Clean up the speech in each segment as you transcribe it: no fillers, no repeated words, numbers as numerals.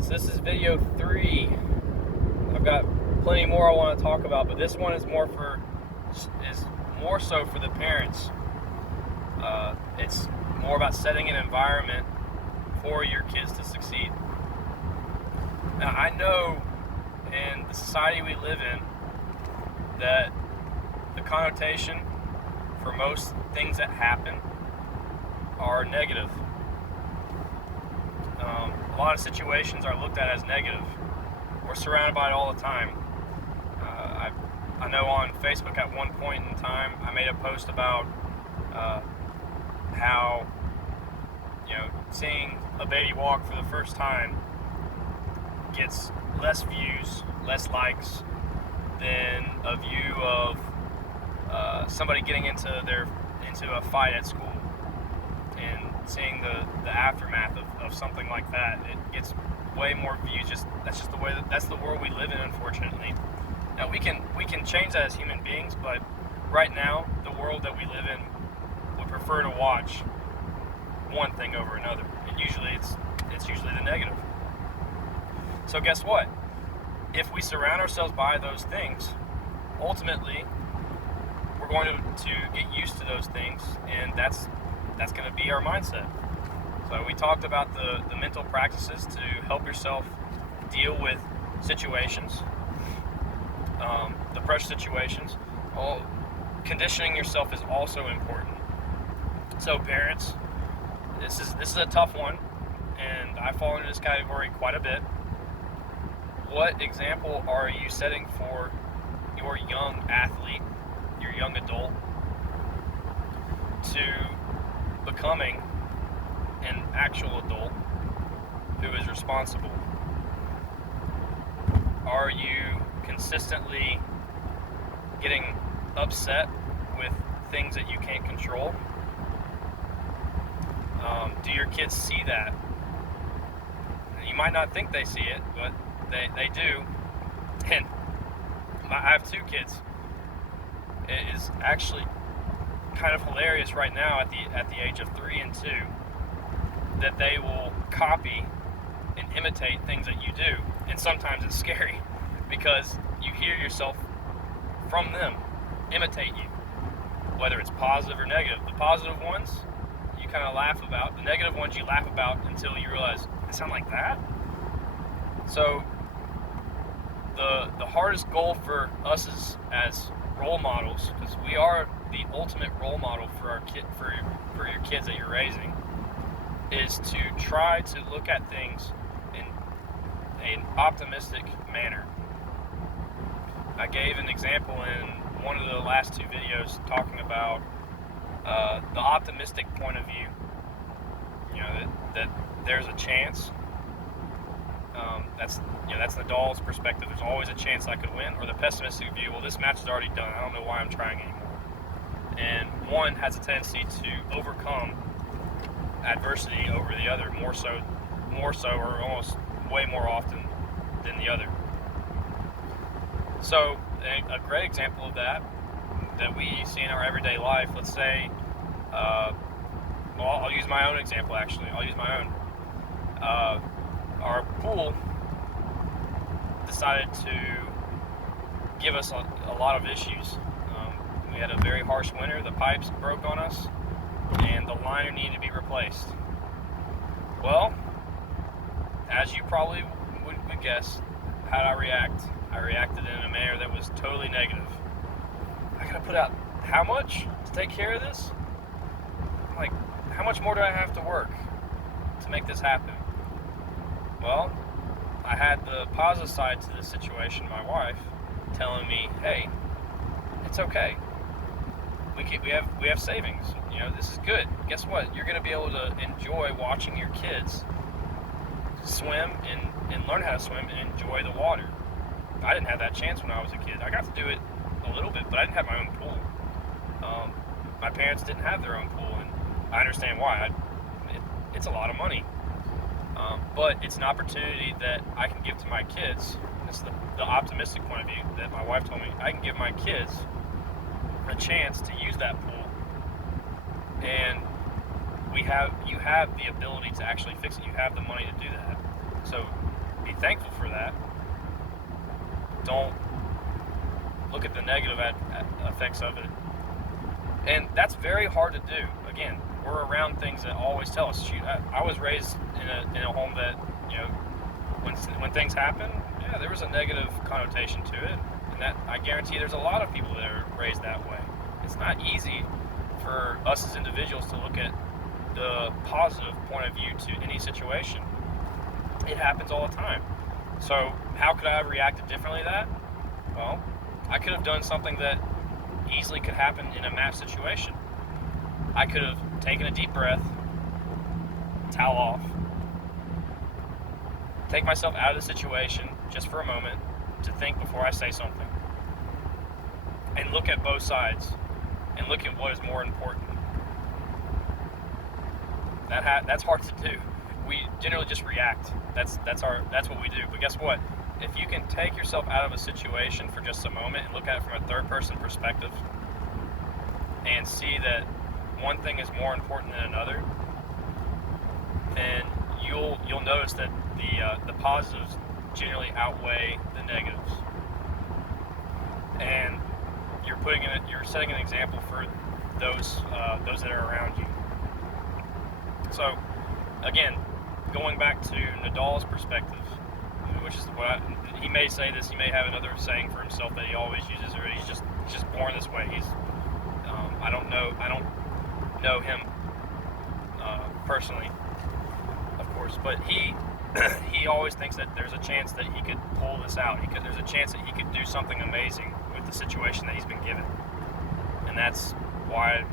Alright, so this is video 3. I've got plenty more I want to talk about, but this one is more so for the parents. It's more about setting an environment for your kids to succeed. Now, I know in the society we live in that the connotation for most things that happen are negative. A lot of situations are looked at as negative. We're surrounded by it all the time. I know on Facebook at one point in time I made a post about how seeing a baby walk for the first time gets less views, less likes than a view of somebody getting into a fight at school, and seeing the aftermath of something like that. It gets way more views. That's the world we live in, unfortunately. Now we can change that as human beings, but right now the world that we live in would prefer to watch one thing over another, and usually it's usually the negative. So guess what? If we surround ourselves by those things, ultimately we're going to get used to those things, and that's going to be our mindset. So we talked about the mental practices to help yourself deal with situations, the pressure situations. Well, conditioning yourself is also important. So parents, this is a tough one, and I fall into this category quite a bit. What example are you setting for your young athlete, your young adult, to becoming an actual adult who is responsible? Are you consistently getting upset with things that you can't control? Do your kids see that? You might not think they see it, but they do. And I have 2 kids. It is actually kind of hilarious right now at the age of 3 and 2 that they will copy and imitate things that you do. And sometimes it's scary because you hear yourself from them imitate you, whether it's positive or negative. The positive ones you kind of laugh about, the negative ones you laugh about until you realize they sound like that. So the hardest goal for us as role models, because we are the ultimate role model for for your kids that you're raising, is to try to look at things in an optimistic manner. I gave an example in one of the last 2 videos talking about the optimistic point of view. That there's a chance. That's Nadal's perspective. There's always a chance I could win. Or the pessimistic view, well, this match is already done. I don't know why I'm trying anymore. And one has a tendency to overcome adversity over the other, more so, or almost way more often than the other. So a great example of that we see in our everyday life. Let's say, I'll use my own example. Actually, I'll use my own. Our pool decided to give us a lot of issues. We had a very harsh winter. The pipes broke on us, and the liner needed to be replaced. Well, as you probably would guess, how did I react? I reacted in a manner that was totally negative. I gotta put out how much to take care of this? Like, how much more do I have to work to make this happen? Well, I had the positive side to the situation, my wife, telling me, hey, it's okay. We have savings. This is good. Guess what? You're going to be able to enjoy watching your kids swim and learn how to swim and enjoy the water. I didn't have that chance when I was a kid. I got to do it a little bit, but I didn't have my own pool. My parents didn't have their own pool, and I understand why. It's a lot of money. But it's an opportunity that I can give to my kids. It's the optimistic point of view that my wife told me. I can give my kids a chance to use that pool, and you have the ability to actually fix it. You have the money to do that. So Be thankful for that. Don't look at the negative effects of it. And that's very hard to do. Again, we're around things that always tell us. Shoot, I was raised in a home that, when things happen, yeah, there was a negative connotation to it. And that, I guarantee there's a lot of people that are raised that way. It's not easy for us as individuals to look at the positive point of view to any situation. It happens all the time. So how could I have reacted differently to that? Well, I could have done something that easily could happen in a match situation. I could have taken a deep breath, towel off, take myself out of the situation just for a moment to think before I say something, and look at both sides and look at what is more important. That's hard to do. We generally just react. That's what we do. But guess what? If you can take yourself out of a situation for just a moment and look at it from a third-person perspective and see that one thing is more important than another, then you'll notice that the positives generally outweigh the negatives, and you're setting an example for those that are around you. So, again, going back to Nadal's perspective, which is he may say this, he may have another saying for himself that he always uses, or he's just born this way. I don't know him personally, of course, but he always thinks that there's a chance that he could pull this out. There's a chance that he could do something amazing with the situation that he's been given, and that's why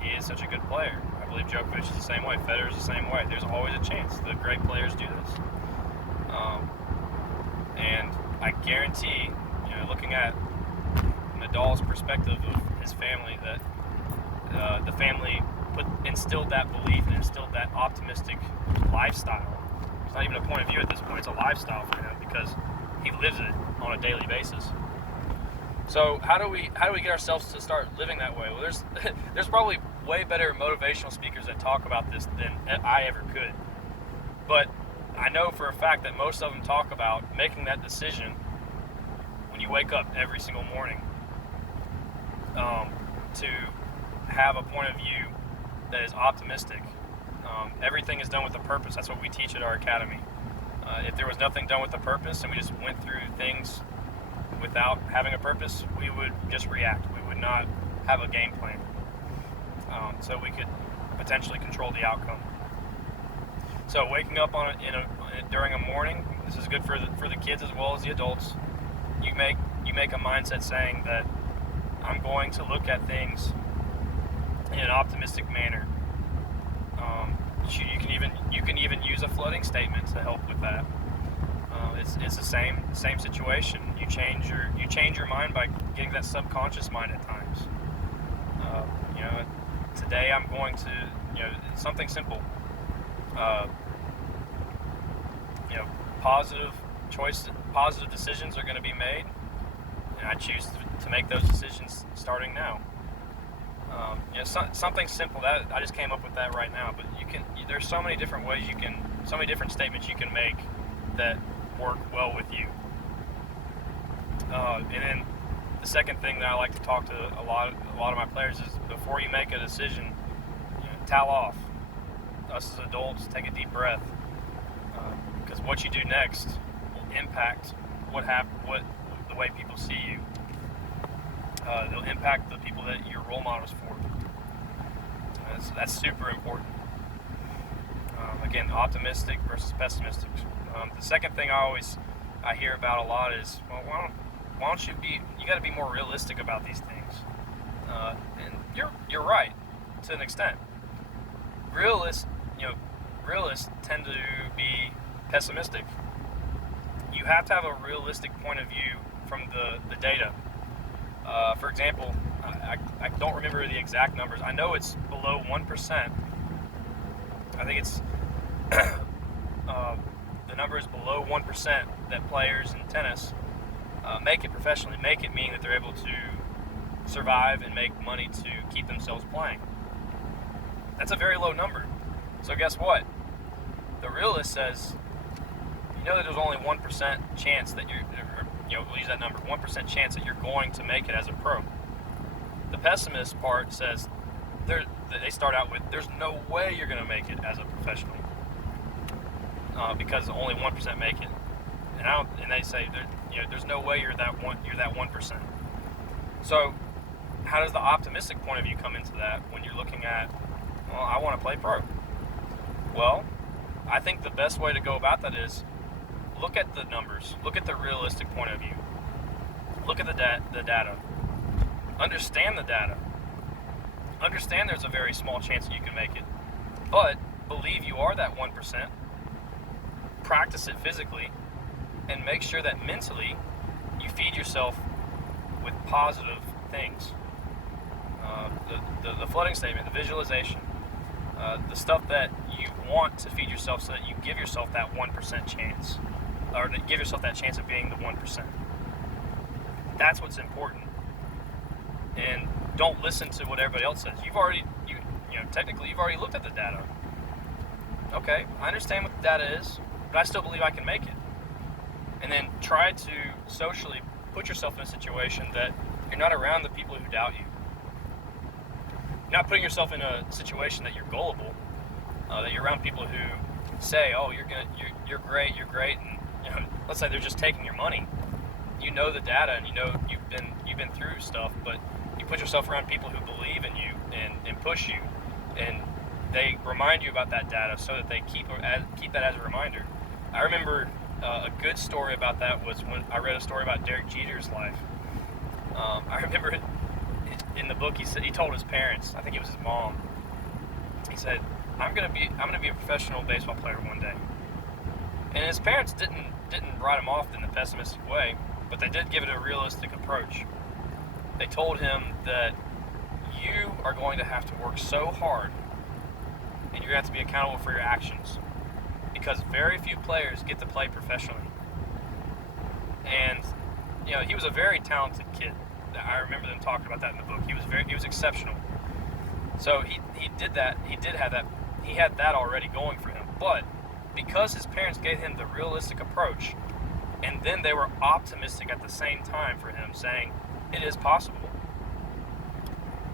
he is such a good player. I believe Djokovic is the same way. Federer is the same way. There's always a chance. The great players do this. And I guarantee, looking at Nadal's perspective of his family, that the family instilled that belief and instilled that optimistic lifestyle. It's not even a point of view at this point. It's a lifestyle for him because he lives it on a daily basis. So how do we get ourselves to start living that way? Well, there's probably way better motivational speakers that talk about this than I ever could. But I know for a fact that most of them talk about making that decision when you wake up every single morning to have a point of view that is optimistic. Everything is done with a purpose. That's what we teach at our academy. If there was nothing done with a purpose and we just went through things without having a purpose, we would just react. We would not have a game plan. So we could potentially control the outcome. So waking up during a morning, this is good for the kids as well as the adults. You make a mindset saying that I'm going to look at things in an optimistic manner. You can even use a flooding statement to help with that. It's the same situation. You change your mind by getting that subconscious mind at times. Today I'm going to something simple. Positive decisions are going to be made, and I choose to make those decisions starting now. Something simple that I just came up with that right now, but there's so many different ways so many different statements you can make that work well with you. And then the second thing that I like to talk to a lot of my players is before you make a decision, towel off. Us as adults, take a deep breath, because what you do next will impact the way people see you. They'll impact the people that you're role models for. That's super important. Again, optimistic versus pessimistic. The second thing I hear about a lot is, well, why don't you got to be more realistic about these things. And you're right to an extent. Realists tend to be pessimistic. You have to have a realistic point of view from the data. For example, I don't remember the exact numbers. I know it's below 1%. I think it's the number is below 1% that players in tennis make it professionally. Make it meaning that they're able to survive and make money to keep themselves playing. That's a very low number. So guess what? The realist says you know that there's only 1% chance that we'll use that number, 1% chance that you're going to make it as a pro. The pessimist part says, they start out with, there's no way you're going to make it as a professional, because only 1% make it. And they say, there's no way you're that 1%. So how does the optimistic point of view come into that when you're looking at, well, I want to play pro? Well, I think the best way to go about that is look at the numbers, look at the realistic point of view, look at the data, understand the data, understand there's a very small chance that you can make it, but believe you are that 1%, practice it physically, and make sure that mentally you feed yourself with positive things. The flooding statement, the visualization, the stuff that you want to feed yourself so that you give yourself that 1% chance, or to give yourself that chance of being the 1%. That's what's important. And don't listen to what everybody else says. Technically you've already looked at the data. Okay, I understand what the data is, but I still believe I can make it. And then try to socially put yourself in a situation that you're not around the people who doubt you. You're not putting yourself in a situation that you're gullible, that you're around people who say, "Oh, you're great," and let's say they're just taking your money. You know the data, and you've been through stuff, but you put yourself around people who believe in you and push you, and they remind you about that data so that they keep that as a reminder. I remember a good story about that was when I read a story about Derek Jeter's life. I remember in the book he told his parents, I think it was his mom, he said, I'm gonna be a professional baseball player one day. And his parents didn't write him off in the pessimistic way, but they did give it a realistic approach. They told him that you are going to have to work so hard, and you're going to have to be accountable for your actions, because very few players get to play professionally. And he was a very talented kid. I remember them talking about that in the book. He was exceptional. So he did that. He had that already going for him. But because his parents gave him the realistic approach, and then they were optimistic at the same time for him, saying it is possible,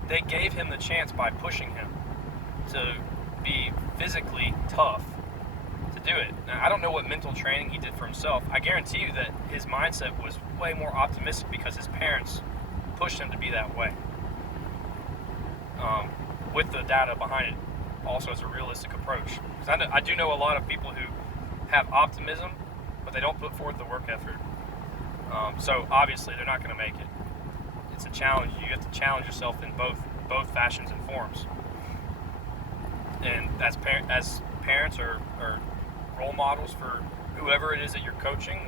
they gave him the chance by pushing him to be physically tough to do it. Now, I don't know what mental training he did for himself. I guarantee you that his mindset was way more optimistic because his parents pushed him to be that way. With the data behind it, also as a realistic approach. Because I do know a lot of people who have optimism, but they don't put forth the work effort. So obviously they're not going to make it. It's a challenge. You have to challenge yourself in both fashions and forms. And as parents or role models for whoever it is that you're coaching,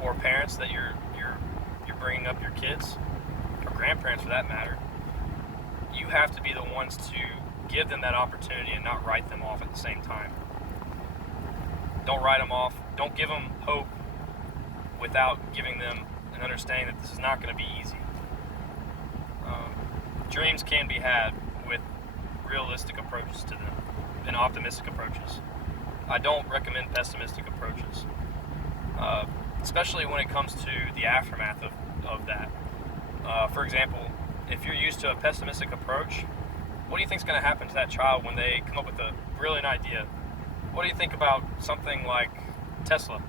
or parents that you're bringing up your kids, or grandparents for that matter, you have to be the ones to give them that opportunity and not write them off at the same time. Don't write them off. Don't give them hope without giving them an understanding that this is not going to be easy. Dreams can be had with realistic approaches to them and optimistic approaches. I don't recommend pessimistic approaches, especially when it comes to the aftermath of that. For example, if you're used to a pessimistic approach, what do you think is going to happen to that child when they come up with a brilliant idea? What do you think about something like Tesla?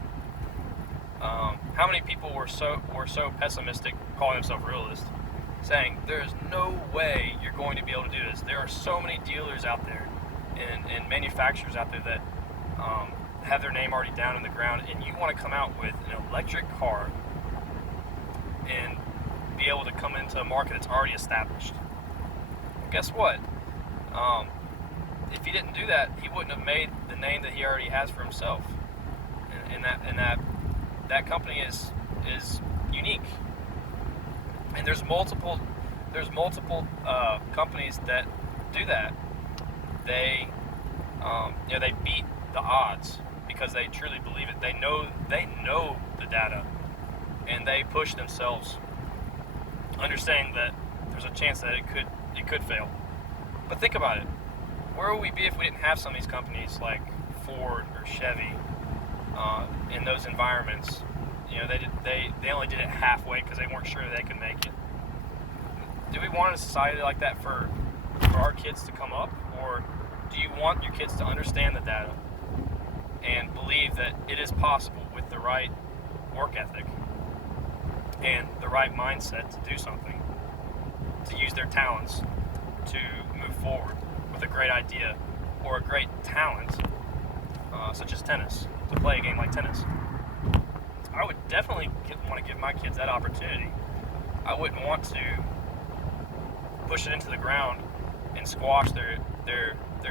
How many people were so pessimistic, calling themselves realists, saying there's no way you're going to be able to do this? There are so many dealers out there and manufacturers out there that have their name already down in the ground, and you want to come out with an electric car and be able to come into a market that's already established. Well, guess what? If he didn't do that, he wouldn't have made the name that he already has for himself. And that company is unique. And there's multiple companies that do that. They beat the odds because they truly believe it. They know the data, and they push themselves, understanding that there's a chance that it could fail. But think about it. Where would we be if we didn't have some of these companies like Ford or Chevy, in those environments. They only did it halfway because they weren't sure they could make it. Do we want a society like that for our kids to come up, or do you want your kids to understand the data and believe that it is possible with the right work ethic and the right mindset to do something, to use their talents to move forward with a great idea or a great talent, such as tennis, to play a game like tennis? I would definitely want to give my kids that opportunity. I wouldn't want to push it into the ground and squash their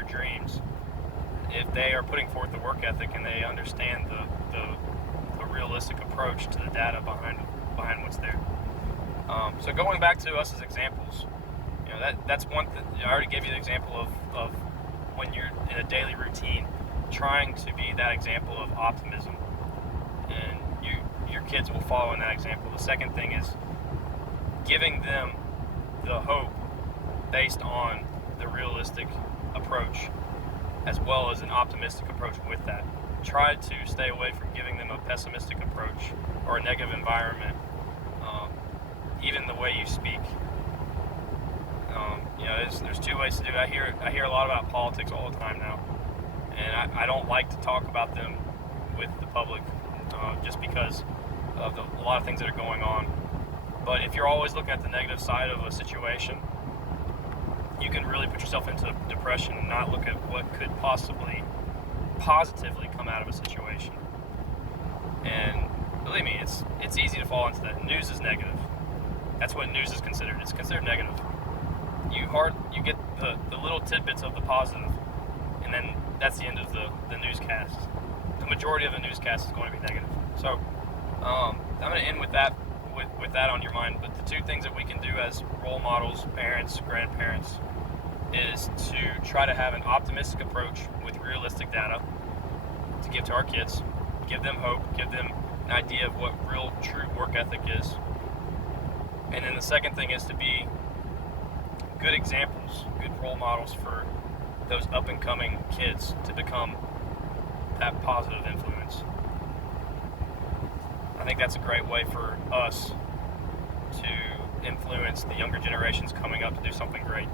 dreams if they are putting forth the work ethic and they understand the realistic approach to the data behind what's there. So going back to us as examples, that's one thing. I already gave you the example of when you're in a daily routine, trying to be that example of optimism, and your kids will follow in that example. The second thing is giving them the hope based on the realistic approach, as well as an optimistic approach with that. Try to stay away from giving them a pessimistic approach or a negative environment, even the way you speak. There's two ways to do it. I hear a lot about politics all the time now, and I don't like to talk about them with the public, just because of a lot of things that are going on. But if you're always looking at the negative side of a situation, you can really put yourself into depression and not look at what could possibly positively come out of a situation. And believe me, it's easy to fall into that. News is negative. That's what news is considered. It's considered negative. You get the little tidbits of the positive, and then that's the end of the newscast. The majority of the newscast is going to be negative. So I'm going to end with that on your mind. But the two things that we can do as role models, parents, grandparents, is to try to have an optimistic approach with realistic data to give to our kids, give them hope, give them an idea of what real, true work ethic is. And then the second thing is to be good examples, good role models for those up-and-coming kids to become that positive influence. I think that's a great way for us to influence the younger generations coming up to do something great.